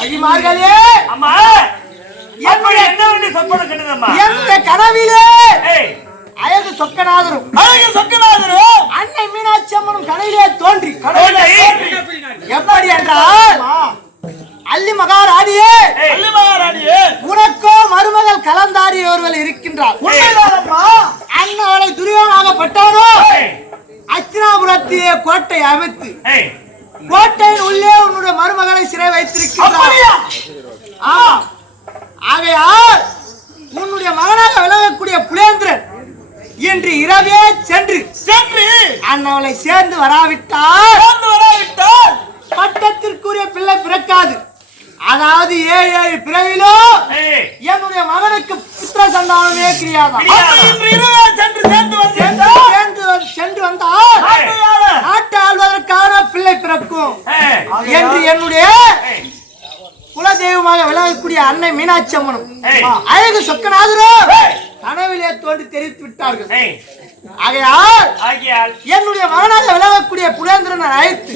அடிமார்களே அம்மா! எப்படி என்ன வேண்டி சொப்பன கண்டதம்மா என்னுடைய கனவிலே அழகு சொக்கநாதரும் அழகு சொக்கநாதரும்! அன்னை மீனாட்சி அம்மனும் கனவிலே தோன்றி. எப்படி என்றால் அள்ளி மகாராணியே! அல்லி மகாராணியே! உனக்கோ மருமகள் கலந்தாரி ஒருவர் இருக்கின்றார் உண்மைதானம்மா? அண்ணாவளை துரியோனாகப்பட்டானோ ஏய், அச்சினாபுரத்திலே கோட்டை அமைத்து கோட்டையின் உள்ளே உன்னுடைய மருமகளை சிறை வைத்திருக்கிறார் ஆகையால் உன்னுடைய மகனாக விளங்கக்கூடிய புலேந்திரன் இன்று இரவே சென்று சென்று அண்ணவளை சேர்ந்து வராவிட்டால் வந்து வராவிட்டால் பட்டத்திற்குரிய பிள்ளை பிறக்காது. அதாவது ஏழு ஏழு பிறவிலோ என்னுடைய மகனுக்கு புத்திர சந்தானமே இரவே சென்று சேர்ந்து சென்று வந்து- வந்தால். நாட்டு ஆள்வதற்கான பிள்ளை பிறக்கும். என்று என்னுடைய குலதெய்வமாக விளங்கக்கூடிய அன்னை மீனாட்சி அம்மனும். அழகு சொக்கநாதரோ கனவிலே தோன்றி தெரிவித்து விட்டார்கள். ஆகையால் என்னுடைய மகனாக விளங்கக்கூடிய புலேந்திரனை அழைத்து?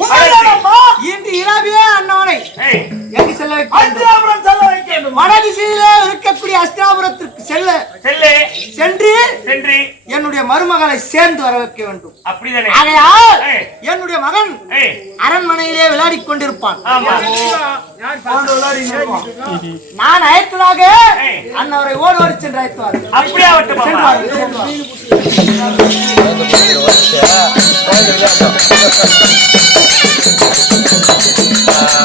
இன்று இரவே அண்ணவனை எங்கு செல்ல? அஞ்சாபுரம் செல்ல வைக்க வேண்டும். வடதிசையிலே இருக்கக்கூடிய அஸ்திராபுரத்திற்கு செல்ல. செல்லு. சென்று சென்று. என்னுடைய மருமகளை சேர்ந்து வர வைக்க வேண்டும். அப்படிதானே? ஆகையால் ஏய். என்னுடைய மகன் அரண்மனையிலே விளையாடிக் கொண்டிருப்பான். ஆமா. நான் அழைத்ததாக. அண்ணவரை ஓடி ஓடி சென்று அழைத்துவார். அப்படியே சென்று அம்மா.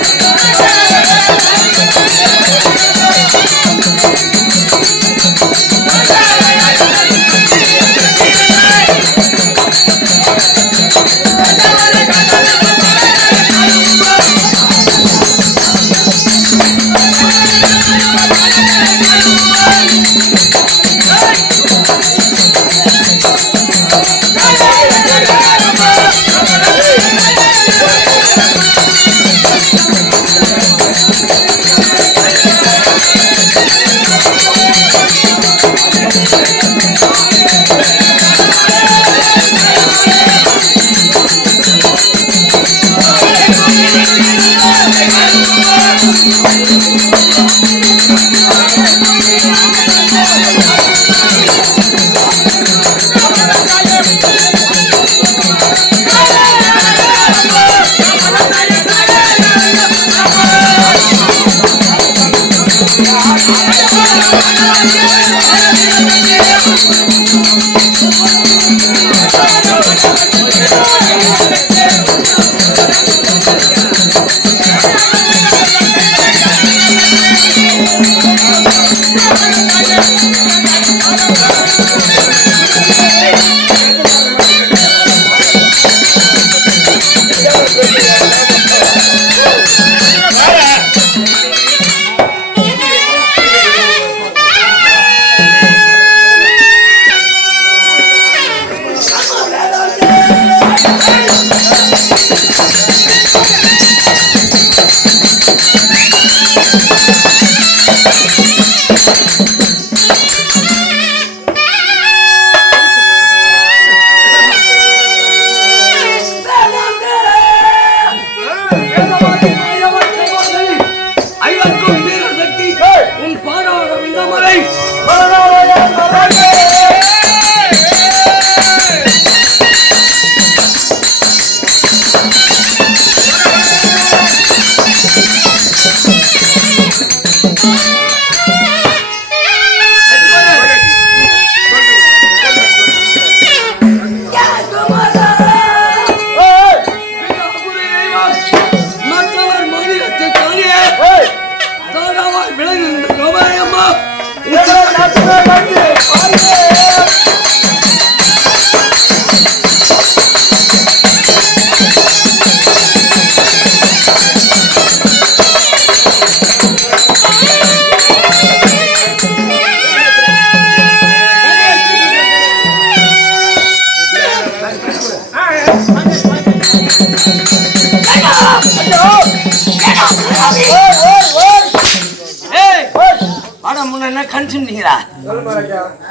Yeah.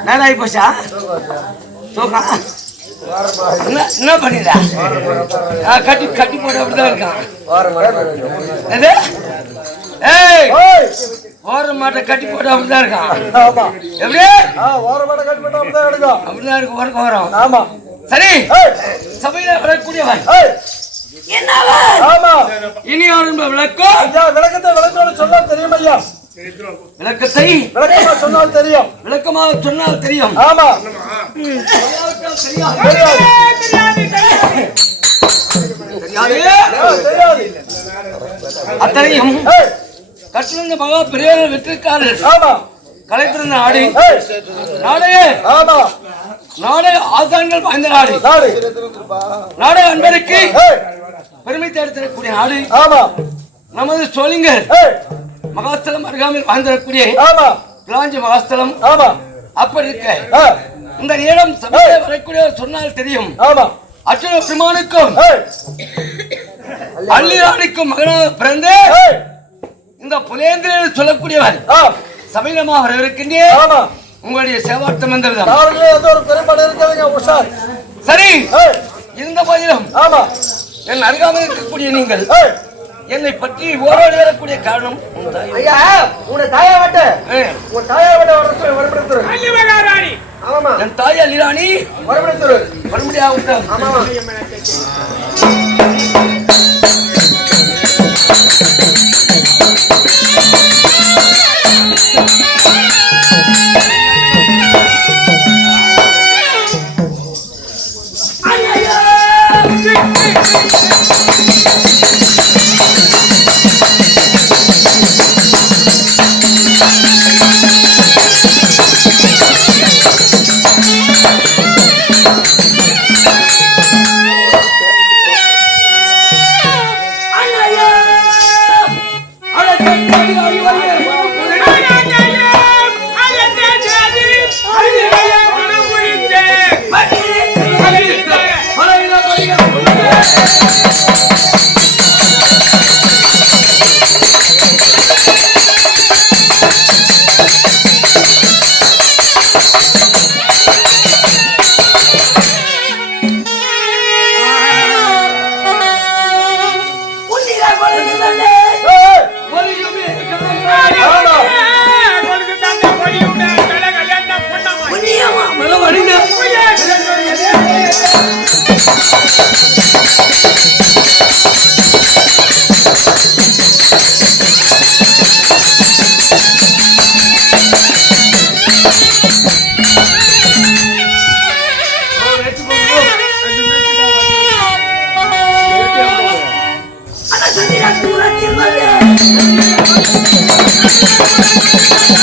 நேரம் ஆகி போச்சா? தூக்கம் என்ன பண்ணிடா கட்டி கட்டி போட்டு அப்படிதான் இருக்கான் ஏய்! ஓர மாட்டை கட்டி போட்டு அப்படிதான் இருக்கான் எப்படி? அப்படிதான் இருக்கு? ஓரக்க வரும் சரி. சபையில வரக்கூடியவன் என்னவன்? இனி வரும் விளக்கம். விளக்கத்தை விளக்கமாக சொன்னால் தெரியும். தெரியாது. அத்தனையும் கட்டிருந்த மகா பெரியவர் வெற்றிக்காரர். கலைத்திருந்த நாடு. நாடே. நாடே ஆசான்கள் வாய்ந்த நாடு. நாடே. அன்பருக்கு பெருமை தேடித்தரக்கூடிய நாடு. நமது சோழிங்கர். மகாஸ்தலம் அருகாமையில் வாழ்ந்திடக்கூடிய பிளாஞ்சி மகாஸ்தலம் அப்படி இருக்க இந்த இடம் சபையில வரக்கூடிய சொன்னால் தெரியும். அர்ஜுன பெருமானுக்கும் அள்ளிராணிக்கும் மகனாக பிறந்து இந்த புலேந்திரன் சொல்லக்கூடியவன் சமீபமா வரவிருக்கின்றேன் உங்களுடைய சேவாட்டம் வந்தவிதம் சரி. இருந்த போதிலும் என் அருகாமல் இருக்கக்கூடிய நீங்கள் என்னை பற்றி ஓரோடி வரக்கூடிய காரணம் உன். ஐயா உன்னை தாயா வட்டு. உன் தாயா வட்ட வரத்து வரப்படுத்துரு. ஆமாமா என் தாய் அலிராணி. வரப்படுத்துரு. மறுபடியாக விட்டான் ஆமாமா フフフフ。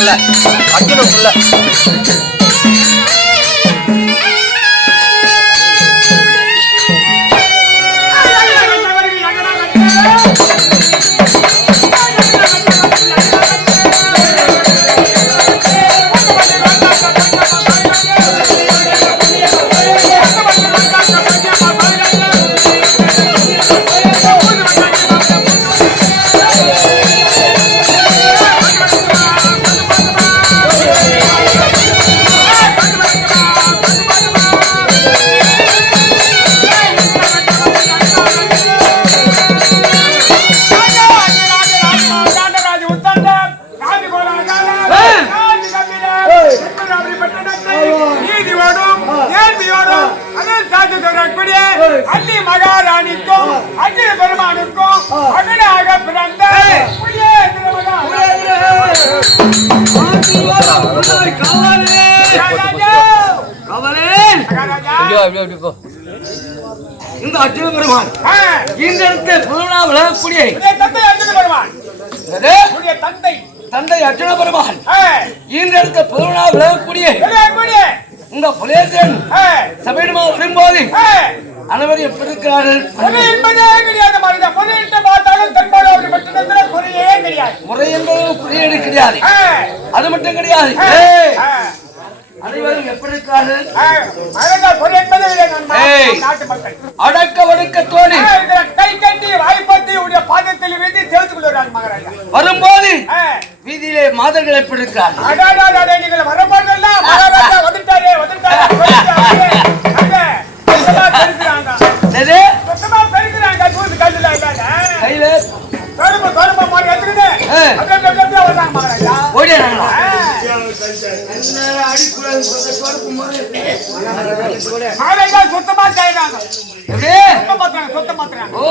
அள்ளி உடைய தந்தை அர்ஜுன பெருமான் தந்தை. தந்தை அர்ஜுன பெருமான் புதுனா விளங்கக்கூடிய விளையாடக்கூடிய, இந்த புலேசன் சபையிடமா வரும்போது? அனைவரும் எப்படி இருக்கிறார்கள். முறை என்பது குறியீடு கிடையாது. அது மட்டும் கிடையாது. அனைவரும் எப்படி மக்கள். அடக்க ஆ, இதுல கை கட்டி வாய்ப்பத்தி உடைய பாதத்தில் வைத்து சேர்த்துக் கொள்கிறார் மகாராஜா வரும்போது வீதியிலே மாதர்கள் எப்படி அடாடாடாடா, நீங்கள் வரமாட்டீங்களா? மகாராஜா வந்துட்டாரே, வந்துட்டாரே, வந்துட்டாரே. மகாராஜா சுத்தமா. எப்படி சுத்தம் மாத்துறாங்க, சுத்தம் மாத்துறாங்க. ஓ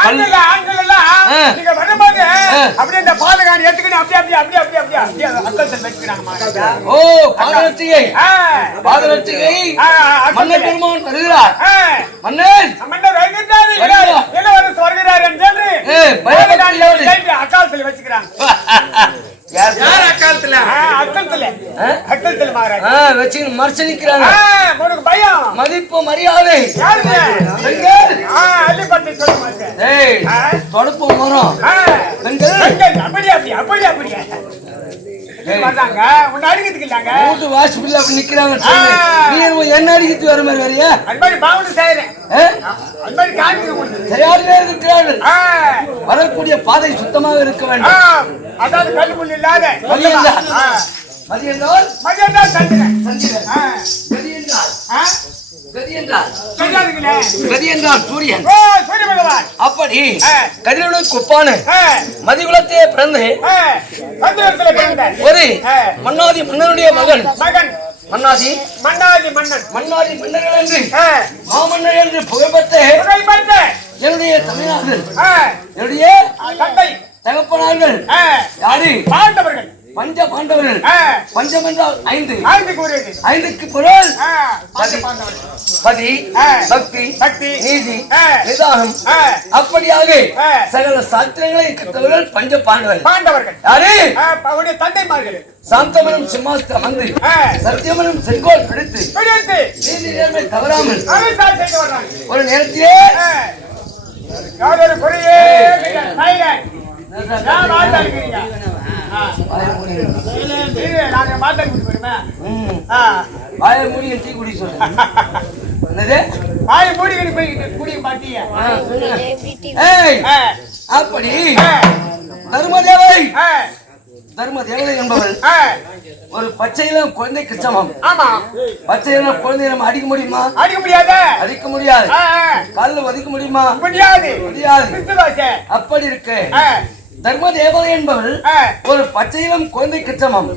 ஆண்கள், ஆண்கள். எல்லாம். நீங்க வரும்போது. அப்படியே இந்த பாதகாணி எடுத்துக்கிட்டு அப்படியே, அப்படியே, அப்படியே, அப்படியே, அப்படியே, வச்சுக்கிறாங்க. ஓ பாதரட்சிகை. பாதரட்சிகை ஆ, அக்கத்தில். மன்னர் பெருமான் வருகிறார் ஆ. மன்னர் மன்னர் வருகிறார், வருகிறார். இளவரசர் வருகிறார் என்று ஏய், பயப்படாதே. பாதகாணியை கைட்டு அக்காலத்தில் வச்சுக்கிறாங்க யார் யார் அக்காலத்துல ஆ, அக்கத்தில் ஆ? அக்கத்தில் மகாராஜா. ஆ, வச்சு மறைச்சு நிக்கிறாங்க உனக்கு பயம். மதிப்பு மரியாதை. தொடப்பு மரம் அப்படி அப்படி அப்படி அப்படியே வீட்டு வாசப்பில் அப்படி நிக்கிறாங்க. நீ என்ன அடிக்கிட்டு வர மாதிரி வரையா? இருக்கிறார்கள். வரக்கூடிய பாதை சுத்தமாக இருக்க வேண்டும். அதாவது கல் முள் இல்லாத மதி என்றால் மதியம் தான் சந்திரன். சந்திரன். கதி என்றால் கதி என்றால் சொல்லாதுங்களே கதி என்றால் சூரியன். சூரிய பகவான் அப்படி. கதிரவனுக்கு கொப்பான ஆ, மதிகுலத்தையே பிறந்து ஒரு. மன்னாதி மன்னனுடைய மகன். மகன். மன்னாதி மன்னாதி மன்னன். மன்னாதி மன்னர்கள் என்று மாமன்னர் என்று புகழ்பெற்ற புகழ் பெற்ற என்னுடைய தமிழ்நாடு என்னுடைய தந்தை. தகப்பனார்கள். யாரு? பாண்டவர்கள். பஞ்ச பாண்டவர்கள். பஞ்சம் என்றால் ஐந்து. ஐந்துக்கு பொருள். பதி. பக்தி. பக்தி. நீதி. நிதானம். அப்படியாக. சகல சாஸ்திரங்களை கற்றவர்கள் பஞ்ச பாண்டவர்கள். பாண்டவர்கள். யாரு? அவருடைய தந்தைமார்கள். சாந்தமனும் சிம்மாஸ்திரம் வந்து. சத்தியமனும் செங்கோல் பிடித்து நீதி நேர்மை தவறாமல் ஒரு நேரத்திலே ஆ, யாரொரு குறையே வாயை மூடி டீ குடி சொல்லு என்னது வாயை குடிக்க மாட்டீங்க. ஆ. ஏய் ஆ, அப்படி தர்மதேவை தர்ம தேவதை ஒரு பச்சையிலும் குழந்தைக்கு சமம் ஆமா பச்சையிலும் குழந்தையை நம்ம அடிக்க முடியுமா அடிக்க முடியாத அடிக்க முடியாது காலில் ஒதுக்க முடியுமா முடியாது முடியாது. அப்படி இருக்கு தர்ம தேவதை என்பவள் ஒரு பச்சையிலும் குழந்தைக்கு சமம்.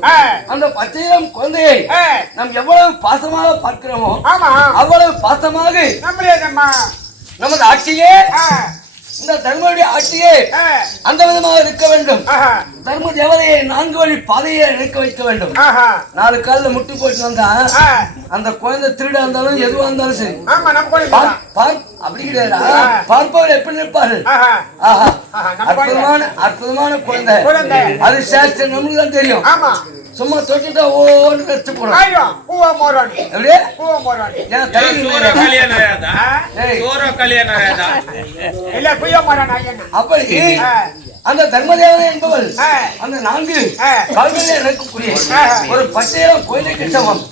அந்த பச்சையிலும் குழந்தையை நாம் எவ்வளவு பாசமாக பார்க்கிறோமோ ஆமா. அவ்வளவு பாசமாக. நமது ஆட்சியே இந்த தர்மனுடைய ஆட்சியே அந்த விதமாக இருக்க வேண்டும். தர்ம தேவதையை நான்கு வழி பாதையை இணைக்க வைக்க வேண்டும். நாலு காலில் முட்டி போட்டு வந்தா அந்த குழந்தை திருடா இருந்தாலும் எதுவா இருந்தாலும் சரி. அப்படி கிடையாதா. பார்ப்பவர் எப்படி குழந்தை. அற்புதமான அற்புதமான குழந்தை. அது சாஸ்திரம் நம்மளுக்கு தான் தெரியும் சும்மா தொட்டுட்டா ஓன்னு மோராணி ஐயன் அப்படி. அந்த தர்மதேவதை என்பவள் ஆ. அந்த நான்கு. கால்களில் இருக்கக்கூடிய ஆ. ஒரு பச்சையிலம் கோயிலுக்கு சமம்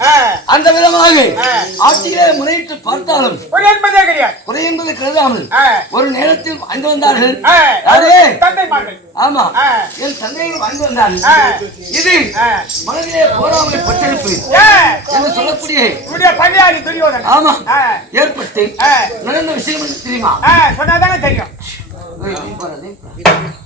அந்த விதமாக. ஆட்சியிலே முறையிட்டு பார்த்தாலும் ஒரு என்பதே கிடையாது. குறை என்பது கருதாமல் ஒரு நேரத்தில் வாங்கி வந்தார்கள். ஆமா. என் தந்தைகள் வாங்கி வந்தார்கள். இது. மனதிலே போராமை பட்டெடுப்பு என்று சொல்லக்கூடிய உன்னுடைய பகையாளி துரியோதனன் ஆமா. ஏற்பட்டு. நடந்த விஷயம் தெரியுமா? சொன்னாதானே தெரியும். ஏய்,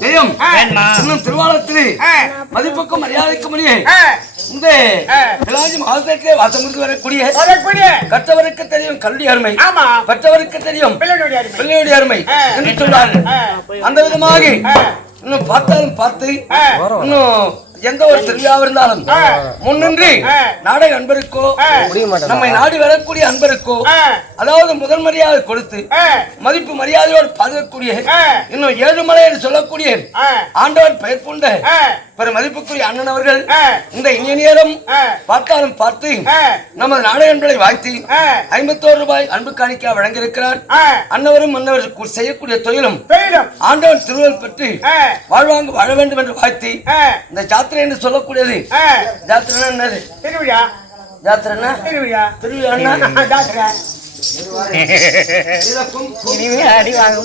ஜெயம். இன்னும் மதிப்புக்கும் மரியாதைக்கும் இந்த மாதத்திலே வரக்கூடிய வரக்கூடிய. கற்றவருக்கு தெரியும் கல்வி அருமை. ஆமா. கற்றவருக்கு தெரியும். பிள்ளையுடைய அருமை. என்று ஆ, அந்த விதமாக இன்னும் பார்த்தாலும் பார்த்து இன்னும் எந்த ஒரு திருவிழாவா இருந்தாலும். முன்னின்றி. நாடக அன்பருக்கோ நம்மை நாடி வரக்கூடிய அன்பருக்கோ அதாவது முதல் மரியாதை கொடுத்து மதிப்பு மரியாதையோடு பாதுகாக்கக்கூடிய ஆ. இன்னும் ஏழுமலை என்று சொல்லக்கூடிய ஆ, ஆண்டவன் பெயர் கொண்ட பெரும் மதிப்புக்குரிய அண்ணன் அவர்கள். இந்த இனிய நேரம். பார்த்தாலும் பார்த்து. நமது நாடகங்களை வாழ்த்தி. ஐம்பத்தோரு ரூபாய் அன்பு காணிக்கா வழங்கியிருக்கிறார். அன்னவரும் மன்னவர் செய்யக்கூடிய தொழிலும். ஆண்டவன் திருவள் பெற்று வாழ்வாங்க வாழ வேண்டும் என்று வாழ்த்தி இந்த ஜாத்திரை என்று சொல்லக்கூடியது ஜாத்திரை என்னது திருவிழா ஜாத்திரை என்ன திருவிழா திருவிழா ஜாத்திரை. அடி வாங்க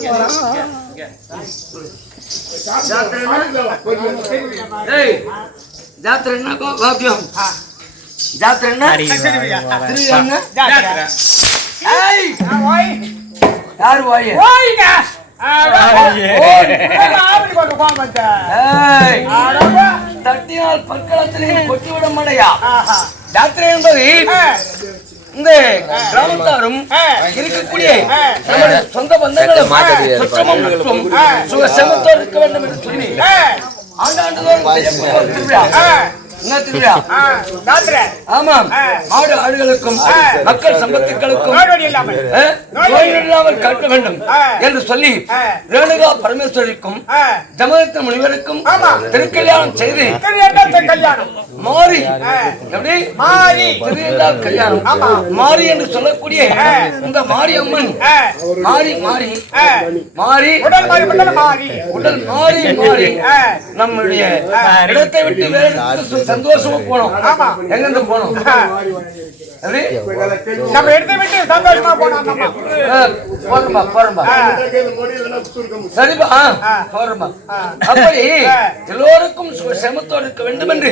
மாட்டேன். ஏய், ஆடாப்பா. தட்டினால் பற்களத்திலே கொட்டிவிட மாடையா ஆஹா. ஜாத்திரை என்பது கிராமத்தாரும். இருக்கக்கூடிய. நம்முடைய சொந்த பந்தங்களும். சுற்றமும் மற்றும் ஆ. சுகசமத்தோடு இருக்க வேண்டும் என்று சொல்லி ஆண்டாண்டுதோறும் திருவிழா என்ன திருவிழா. ஆமாம். மாடு ஆடுகளுக்கும். மக்கள் சம்பத்துக்களுக்கும் இல்லாமல். காட்ட வேண்டும். என்று சொல்லி. ரேணுகா பரமேஸ்வரிக்கும் ஜமதத்த முனிவருக்கும். திருக்கல்யாணம் செய்து கல்யாணம் மாறி ஆ. எப்படி மாறி. திருவிழால் கல்யாணம் ஆமா. மாறி என்று சொல்லக்கூடிய. இந்த மாரியம்மன் மாறி மாறி மாறி உடல் மாறி உடல் மாறி மாறி. நம்முடைய இடத்தை விட்டு வேற சந்தோஷமா போனோம். ஆமா. எங்கிருந்து போனோம்? நம்ம எடுத்து விட்டு சந்தோஷமா போனோம் நம்ம. ஆ, போறோம்பா போறோம்பா ஆ, சரிப்பா. போறோம்பா. அப்படி. எல்லோருக்கும் செமத்தோடு இருக்க வேண்டும் என்று.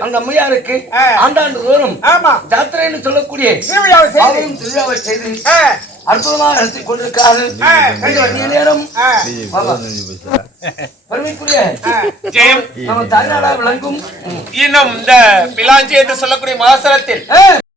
அந்த அம்மையாருக்கு. ஆண்டாண்டு தோறும் ஆமா. ஜாத்திரை என்று சொல்லக்கூடிய திருவிழாவை செய்து. அற்புதமாக நடத்தி மதிய நேரம் ஜெயம். நம்ம தாய்நாடா விளங்கும். இன்னும் இந்த பிலாஞ்சி என்று சொல்லக்கூடிய மாசரத்தில்